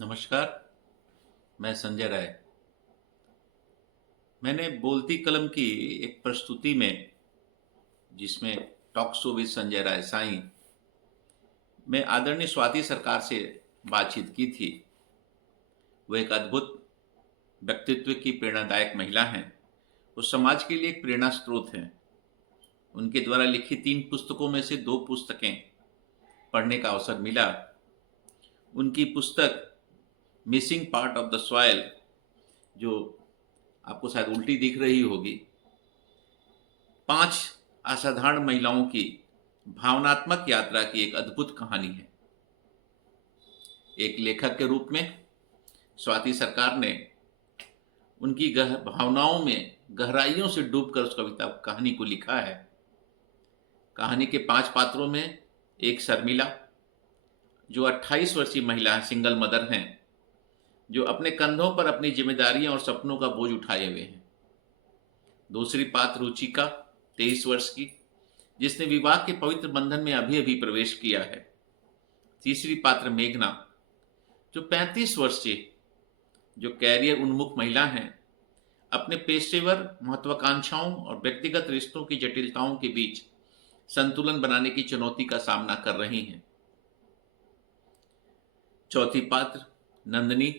नमस्कार। मैं संजय राय। मैंने बोलती कलम की एक प्रस्तुति में, जिसमें talk show with Sanjay Rai Sai में आदरणीय स्वाति सरकार से बातचीत की थी। वो एक अद्भुत व्यक्तित्व की प्रेरणादायक महिला हैं। वो समाज के लिए एक प्रेरणा स्रोत हैं। उनके द्वारा लिखी 3 पुस्तकों में से 2 पुस्तकें पढ़ने का अवसर मिला। उनकी पुस्तक missing part of the soil, जो आपको शायद उल्टी दिख रही होगी, 5 असाधारण महिलाओं की भावनात्मक यात्रा की एक अद्भुत कहानी है। एक लेखक के रूप में स्वाति सरकार ने उनकी भावनाओं में गहराइयों से डूबकर उस कविता कहानी को लिखा है। कहानी के 5 पात्रों में एक शर्मिला, जो 28 वर्षीय महिला है, सिंगल मदर हैं, जो अपने कंधों पर अपनी जिम्मेदारियां और सपनों का बोझ उठाए हुए हैं। दूसरी पात्र रुचिका, 23 वर्ष की, जिसने विवाह के पवित्र बंधन में अभी अभी प्रवेश किया है। तीसरी पात्र मेघना, जो 35 वर्षीय, जो कैरियर उन्मुख महिला हैं, अपने पेशेवर महत्वाकांक्षाओं और व्यक्तिगत रिश्तों की जटिलताओं के बीच संतुलन बनाने की चुनौती का सामना कर रही हैं। चौथी पात्र नंदिनी,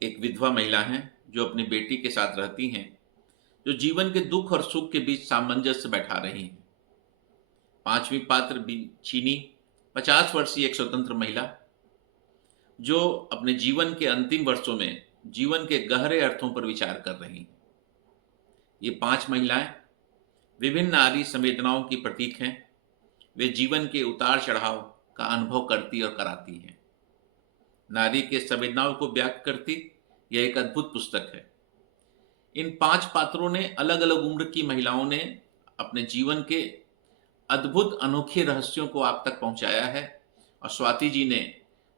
एक विधवा महिला हैं, जो अपनी बेटी के साथ रहती हैं, जो जीवन के दुख और सुख के बीच सामंजस्य बैठा रही हैं। पांचवी पात्र चीनी, 50 वर्षीय एक स्वतंत्र महिला, जो अपने जीवन के अंतिम वर्षों में जीवन के गहरे अर्थों पर विचार कर रही हैं। ये 5 महिलाएं विभिन्न नारी संवेदनाओं की प्रतीक हैं। वे जीवन के उतार चढ़ाव का अनुभव करती और कराती हैं। नारी के संवेदनाओं को व्यक्त करती यह एक अद्भुत पुस्तक है। इन 5 पात्रों ने, अलग अलग उम्र की महिलाओं ने अपने जीवन के अद्भुत अनोखे रहस्यों को आप तक पहुंचाया है, और स्वाति जी ने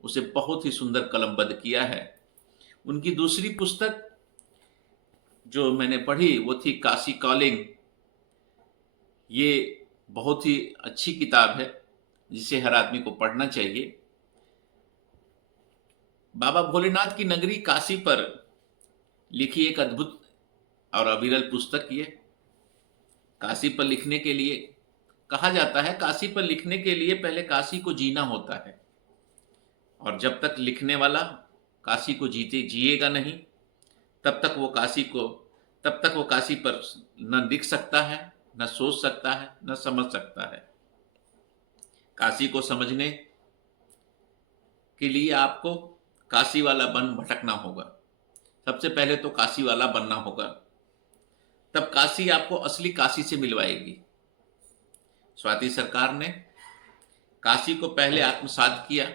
उसे बहुत ही सुंदर कलमबद्ध किया है। उनकी दूसरी पुस्तक जो मैंने पढ़ी वो थी काशी कॉलिंग। ये बहुत ही अच्छी किताब है, जिसे हर आदमी को पढ़ना चाहिए। बाबा भोलेनाथ की नगरी काशी पर लिखी एक अद्भुत और अविरल पुस्तक ये। काशी पर लिखने के लिए कहा जाता है, काशी पर लिखने के लिए पहले काशी को जीना होता है, और जब तक लिखने वाला काशी को जिएगा नहीं, तब तक वो काशी पर न लिख सकता है, न सोच सकता है, न समझ सकता है। काशी को समझने के लिए आपको काशी वाला बन भटकना होगा। सबसे पहले तो काशी वाला बनना होगा, तब काशी आपको असली काशी से मिलवाएगी। स्वाति सरकार ने काशी को पहले आत्मसात किया।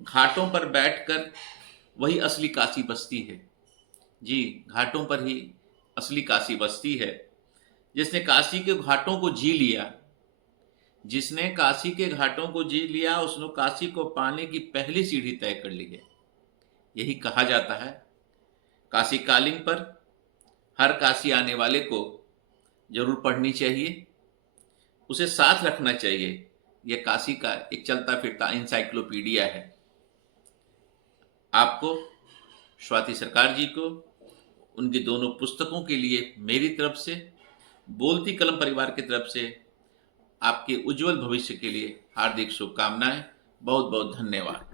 घाटों पर बैठकर वही असली काशी बसती है। जी, घाटों पर ही असली काशी बसती है। जिसने काशी के घाटों को जी लिया, उसने काशी को पाने की पहली सीढ़ी तय कर ली है। यही कहा जाता है, काशी कालिंग पर हर काशी आने वाले को जरूर पढ़नी चाहिए, उसे साथ रखना चाहिए। यह काशी का एक चलता फिरता इंसाइक्लोपीडिया है। आपको, स्वाति सरकार जी को, उनकी दोनों पुस्तकों के लिए मेरी तरफ से, बोलती कलम परिवार की तरफ से आपके उज्जवल भविष्य के लिए हार्दिक शुभकामनाएं। बहुत बहुत धन्यवाद।